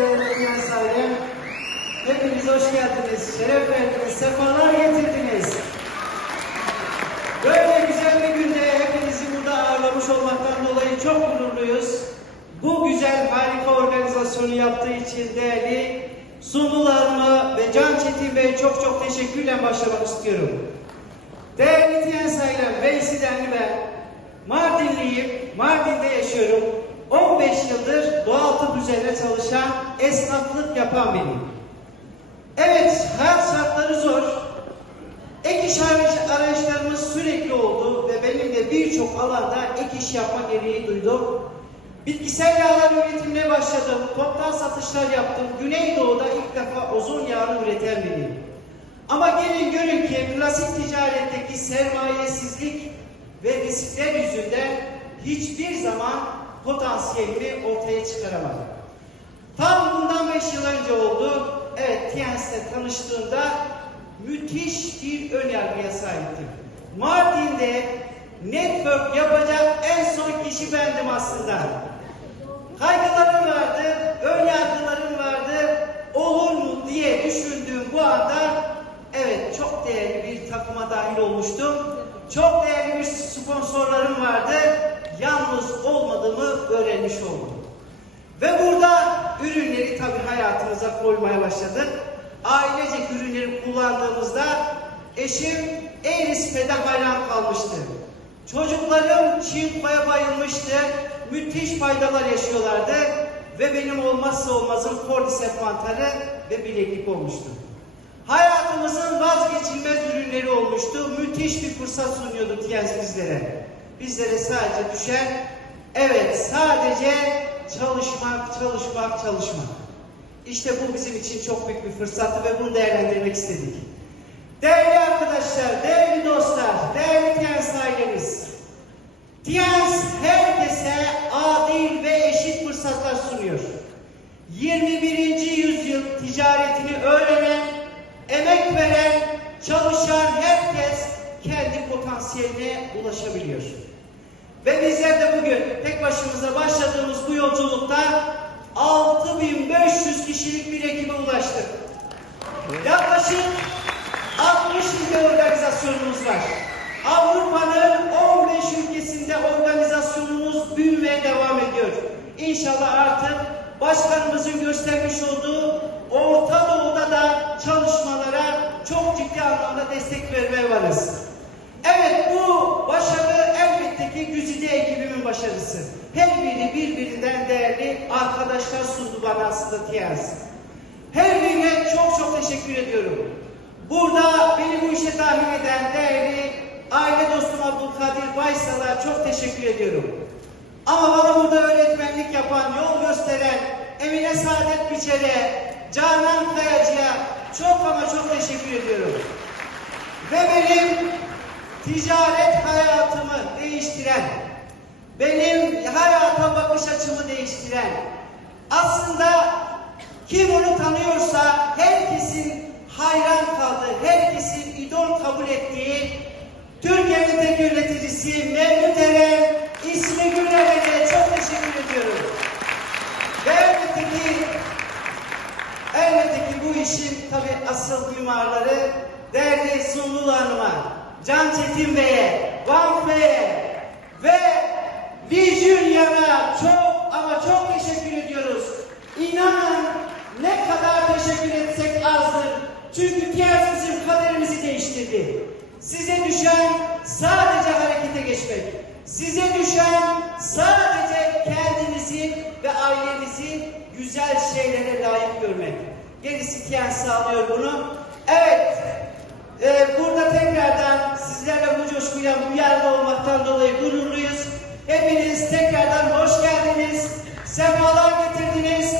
değerli sahibi. Hepiniz hoş geldiniz, şeref verdiniz, sefalar getirdiniz. Böyle güzel bir günde hepinizi burada ağırlamış olmaktan dolayı çok gururluyuz. Bu güzel, harika organizasyonu yaptığı için değerli sunularıma ve Can Çetin Bey'e çok çok teşekkürle başlamak istiyorum. Değerli Tiyen Saylan, Veysi Denli ben. Mardinliyim, Mardin'de yaşıyorum. 15 yıldır doğal tıp üzerine çalışan, esnaflık yapan biriyim. Evet, hayat şartları zor. Ek iş arayış- arayışlarımız sürekli oldu ve benim de birçok alanda ek iş yapma gereği duydum. Bitkisel yağlar üretimine başladım, toptan satışlar yaptım. Güneydoğu'da ilk defa ozon yağını üreten biriyim. Ama gelin görün ki klasik ticaretteki sermayesizlik ve riskler yüzünden hiçbir zaman potansiyelimi ortaya çıkaramadım. Tam bundan 5 yıl önce oldu. Evet, Tiens'le tanıştığımda müthiş bir ön yargıya sahiptim. Mardin'de network yapacak en son kişi bendim aslında. Kaygılarım vardı, ön yargılarım vardı. Olur mu diye düşündüğüm bu anda evet çok değerli bir takıma dahil olmuştum. Çok değerli bir sponsorlarım vardı. Olmadığımı öğrenmiş oldum. Ve burada ürünleri tabii hayatımıza koymaya başladık. Ailecek ürünleri kullandığımızda eşim Erispe'de hayran kalmıştı. Çocuklarım çiftliğe bayılmıştı. Müthiş faydalar yaşıyorlardı. Ve benim olmazsa olmazım Cordyceps mantarı ve bileklik olmuştu. Hayatımızın vazgeçilmez ürünleri olmuştu. Müthiş bir fırsat sunuyordu Tiyens bizlere. Bizlere sadece düşen, evet sadece çalışmak, çalışmak, çalışmak. İşte bu bizim için çok büyük bir fırsattı ve bunu değerlendirmek istedik. Değerli arkadaşlar, değerli dostlar, değerli Tiyens ailemiz. Tiyens herkese adil ve eşit fırsatlar sunuyor. 21. yüzyıl ticaretini öğrenen, emek veren, çalışan herkes kendi potansiyeline ulaşabiliyor. Ve bizler de bugün tek başımıza başladığımız bu yolculukta 6500 kişilik bir ekibe ulaştık. Yaklaşık 60 ilde organizasyonumuz var. Avrupa'nın 15 ülkesinde organizasyonumuz büyümeye devam ediyor. İnşallah artık başkanımızın göstermiş olduğu Orta Doğu'da da çalışmalara çok ciddi anlamda destek vermeye varız. Evet bu başarısı. Her biri birbirinden değerli arkadaşlar sundu bana aslında Tiyaz. Her birine çok çok teşekkür ediyorum. Burada beni bu işe dahil eden değerli aile dostum Abdülkadir Baysal'a çok teşekkür ediyorum. Ama bana burada öğretmenlik yapan, yol gösteren Emine Saadet Biçer'e, Canan Kayacı'ya çok ama çok teşekkür ediyorum. Ve benim ticaret hayatımı değiştiren, benim hayata bakış açımı değiştiren, aslında kim onu tanıyorsa herkesin hayran kaldığı, herkesin idol kabul ettiği Türkiye'nin tek üreticisi Mevlüt Eren ismi Güler'e çok teşekkür ediyorum. Ve elbette ki Elbette ki bu işin tabi asıl mimarları değerli Sunlulu Hanım'a, Can Çetin Bey'e, Van Bey'e ve Vizyon'a çok ama çok teşekkür ediyoruz. İnanın ne kadar teşekkür etsek azdır. Çünkü diğer bizim kaderimizi değiştirdi. Size düşen sadece harekete geçmek. Size düşen sadece kendinizi ve ailenizi güzel şeylere layık görmek. Gerisi tiyen sağlıyor bunu. Evet, e, burada tekrardan sizlerle bu coşkuya bu yerde olmaktan dolayı gururluyuz. Hepiniz tekrardan hoş geldiniz. Sefalar getirdiniz.